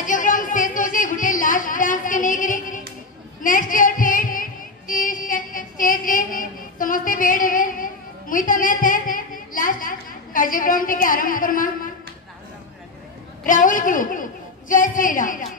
कार्यक्रम शेष हो जाए गोटे लास्ट डांस के नहीं करी नेक्स्ट ईयर फेड की स्टेज रे समस्ते बेड हेबे मुई तो नहीं थे लास्ट कार्यक्रम टी के आरंभ करमा राहुल ग्रुप जय श्री राम।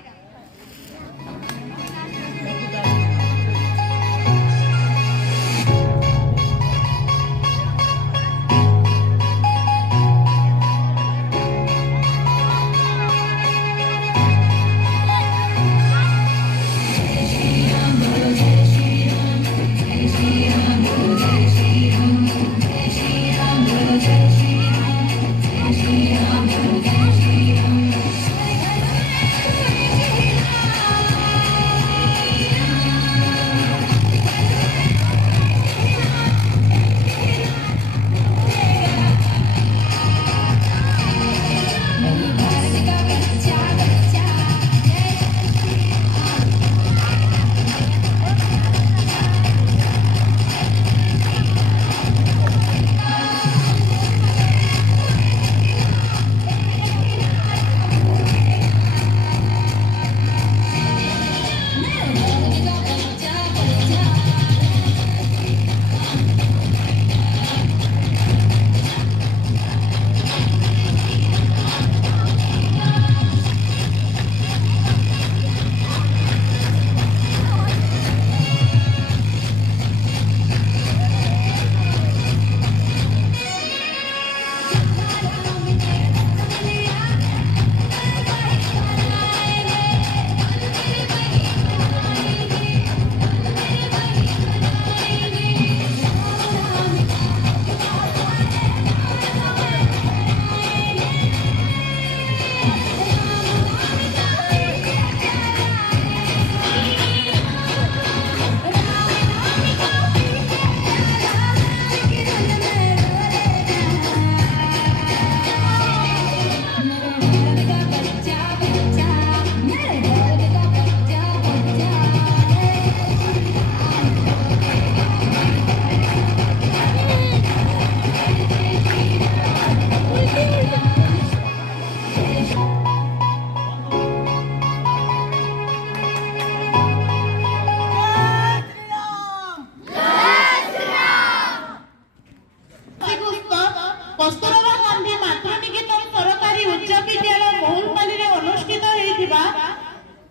कस्तूरबा गांधी मातृनिकेतन सरकारी उच्च विद्यालय मोहनपाली अनुष्ठित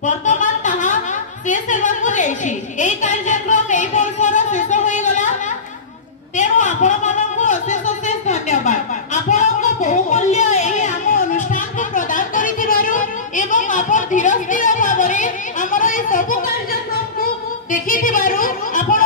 वर्तमान ताहा शेष हेबाकु जायछि। एई कार्यक्रम एई वर्षर शेष होई गला तेणु आपण मानकु अशेष अशेष धन्यवाद। आपनको बहुमूल्य एई आम अनुष्ठान को प्रदान करिथिबारु एवं आपण धीर स्थिर भाबरे हमर एई सब कार्यक्रम को देखिथिबारु आपण